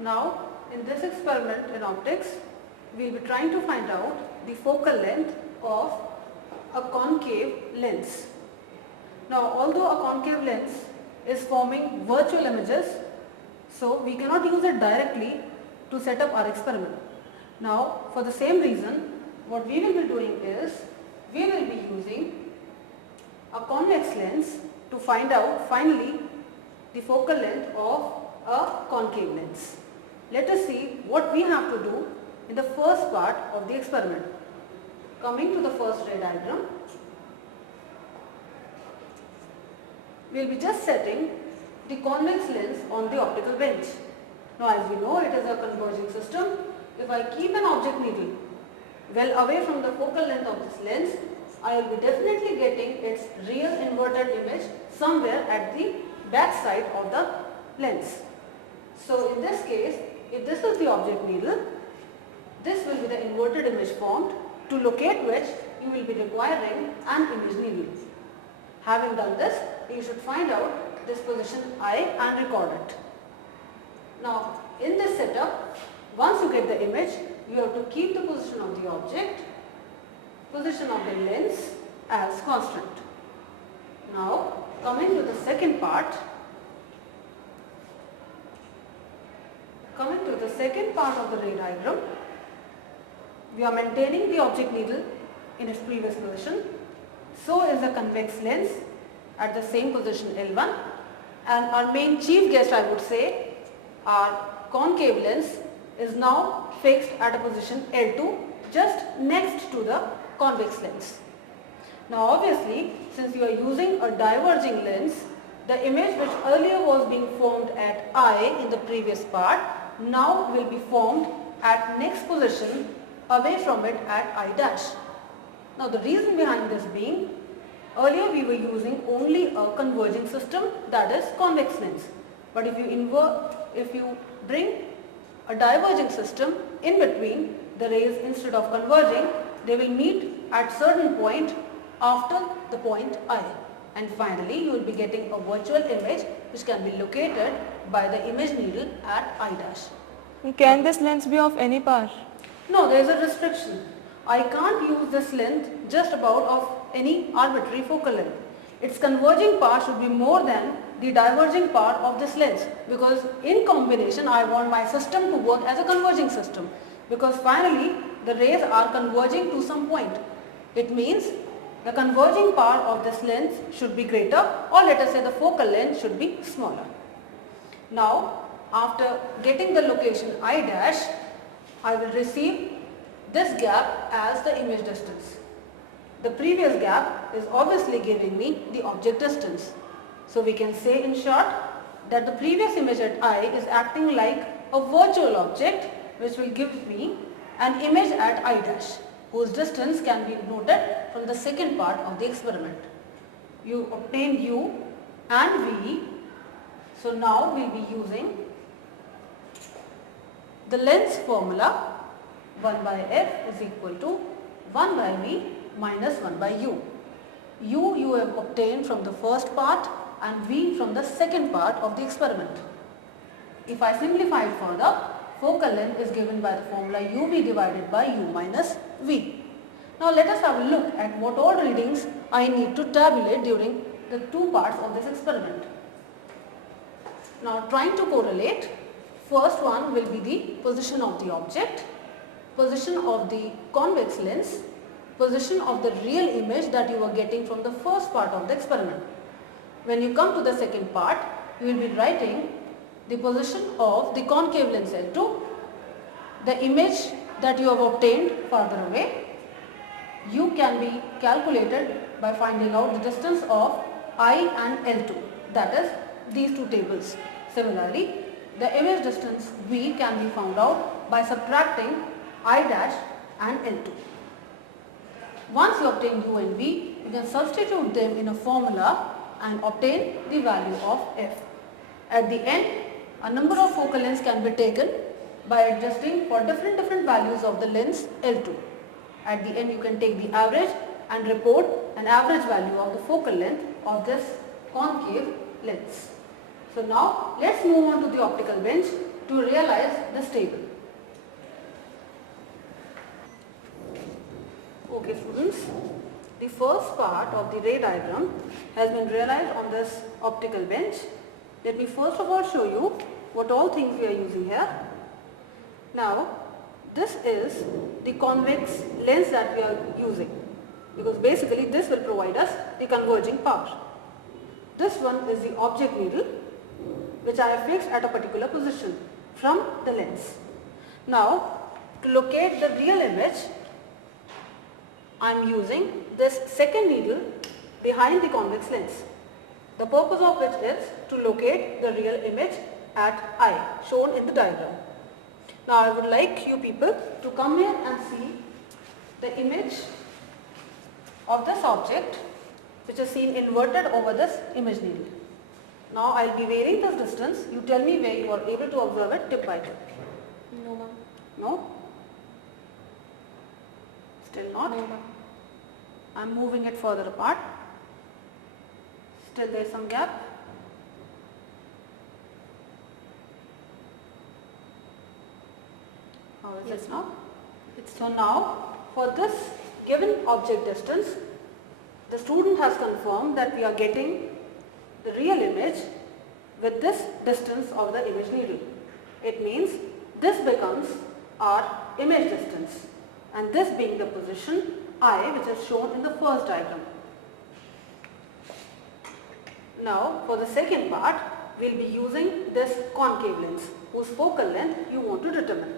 Now in this experiment in optics, we will be trying to find out the focal length of a concave lens. Now although a concave lens is forming virtual images, so we cannot use it directly to set up our experiment. Now for the same reason, what we will be doing is, we will be using a convex lens to find out finally the focal length of a concave lens. Let us see what we have to do in the first part of the experiment. Coming to the first ray diagram, we will be just setting the convex lens on the optical bench. Now as we know, it is a converging system. If I keep an object needle well away from the focal length of this lens, I will be definitely getting its real inverted image somewhere at the back side of the lens. So in this case, if this is the object needle, this will be the inverted image formed, to locate which you will be requiring an image needle. Having done this, you should find out this position I and record it. Now in this setup, once you get the image, you have to keep the position of the object, position of the lens as constant. Now coming to the second part, of the ray diagram, we are maintaining the object needle in its previous position. So is the convex lens at the same position L1, and our main chief guest, I would say, our concave lens is now fixed at a position L2, just next to the convex lens. Now obviously, since you are using a diverging lens, the image which earlier was being formed at I in the previous part now will be formed at next position away from it at I dash. Now the reason behind this being, earlier we were using only a converging system, that is convex lens. But if you bring a diverging system in between the rays, instead of converging, they will meet at certain point after the point I, and finally you will be getting a virtual image which can be located by the image needle at I dash. Can this lens be of any power? No, there is a restriction. I can't use this length just about of any arbitrary focal length. Its converging power should be more than the diverging power of this lens, because in combination I want my system to work as a converging system, because finally the rays are converging to some point. It means the converging power of this lens should be greater, or let us say the focal length should be smaller. Now after getting the location I dash, I will receive this gap as the image distance. The previous gap is obviously giving me the object distance. So we can say in short that the previous image at I is acting like a virtual object which will give me an image at I dash, whose distance can be noted from the second part of the experiment. You obtain U and V. So now we will be using the lens formula, 1 by F is equal to 1 by V minus 1 by U. U you have obtained from the first part and V from the second part of the experiment. If I simplify it further, focal length is given by the formula UV divided by U minus V. Now let us have a look at what all readings I need to tabulate during the two parts of this experiment. Now trying to correlate, first one will be the position of the object, position of the convex lens, position of the real image that you are getting from the first part of the experiment. When you come to the second part, you will be writing the position of the concave lens L2, the image that you have obtained farther away. U can be calculated by finding out the distance of I and L2, that is these two tables. Similarly, the image distance V can be found out by subtracting I dash and L2. Once you obtain U and V, you can substitute them in a formula and obtain the value of F. At the end, a number of focal lengths can be taken by adjusting for different values of the lens L2. At the end, you can take the average and report an average value of the focal length of this concave lens. So now let's move on to the optical bench to realize this table. Okay students, the first part of the ray diagram has been realized on this optical bench. Let me first of all show you what all things we are using here. Now this is the convex lens that we are using, because basically this will provide us the converging power. This one is the object needle which I have fixed at a particular position from the lens. Now to locate the real image, I am using this second needle behind the convex lens. The purpose of which is to locate the real image at I, shown in the diagram. Now I would like you people to come here and see the image of this object which is seen inverted over this image needle. Now I will be varying this distance. You tell me where you are able to observe it tip by tip. No, ma'am. No? Still not? No, ma'am. I am moving it further apart. Still there is some gap. How is Yes, it now? So now for this given object distance, the student has confirmed that we are getting the real image with this distance of the image needle. It means this becomes our image distance, and this being the position I, which is shown in the first diagram. Now for the second part, we will be using this concave lens whose focal length you want to determine.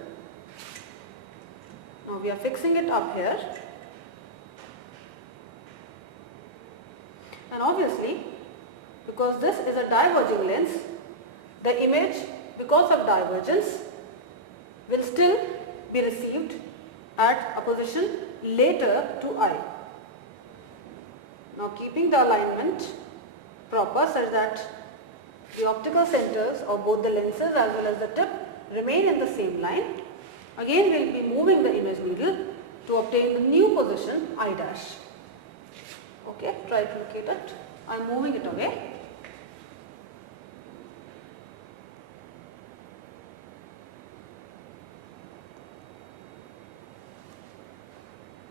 Now we are fixing it up here, and obviously because this is a diverging lens, the image because of divergence will still be received at a position later to I. Now keeping the alignment proper such that the optical centers of both the lenses as well as the tip remain in the same line, again we will be moving the image needle to obtain the new position I dash. Okay, try to locate it. I am moving it away.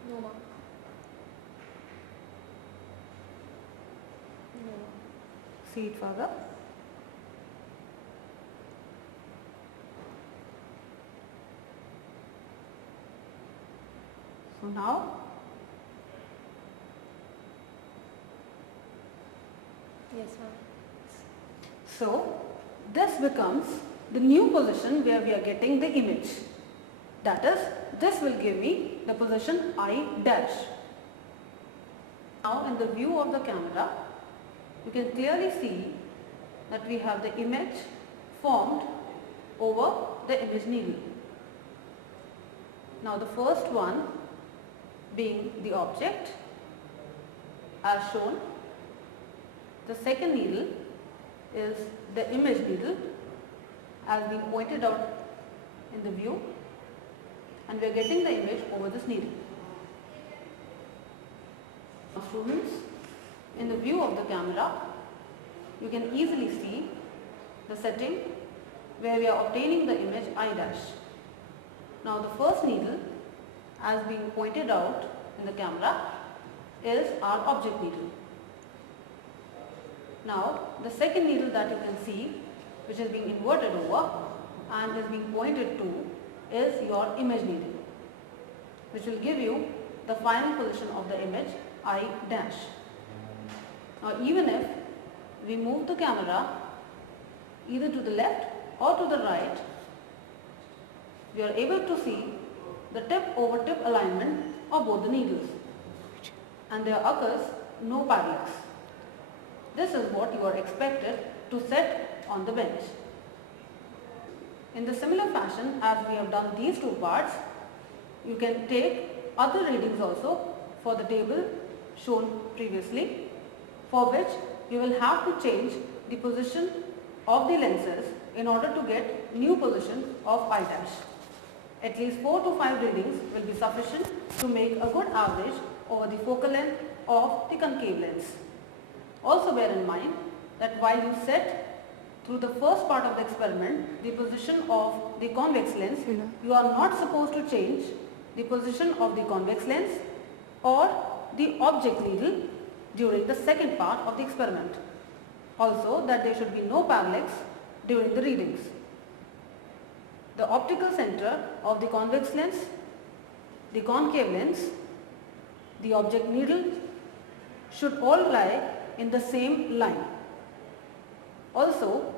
No, ma'am. No. See it further. So now Yes, ma'am. So this becomes the new position where we are getting the image. That is, this will give me the position I dash. Now in the view of the camera, you can clearly see that we have the image formed over the image needle. Now the first one being the object as shown. The second needle is the image needle as being pointed out in the view, and we are getting the image over this needle. Now students, in the view of the camera, you can easily see the setting where we are obtaining the image I dash. Now the first needle as being pointed out in the camera is our object needle. Now the second needle that you can see, which is being inverted over and is being pointed to, is your image needle, which will give you the final position of the image I dash. Now even if we move the camera either to the left or to the right, we are able to see the tip over tip alignment of both the needles, and there occurs no parallax. This is what you are expected to set on the bench. In the similar fashion as we have done these two parts, you can take other readings also for the table shown previously, for which you will have to change the position of the lenses in order to get new position of I dash. At least 4 to 5 readings will be sufficient to make a good average over the focal length of the concave lens. Also bear in mind that while you set through the first part of the experiment, the position of the convex lens, you are not supposed to change the position of the convex lens or the object needle during the second part of the experiment. Also, that there should be no parallax during the readings. The optical center of the convex lens, the concave lens, the object needle should all lie in the same line. Also,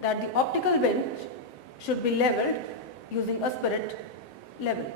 that the optical bench should be leveled using a spirit level.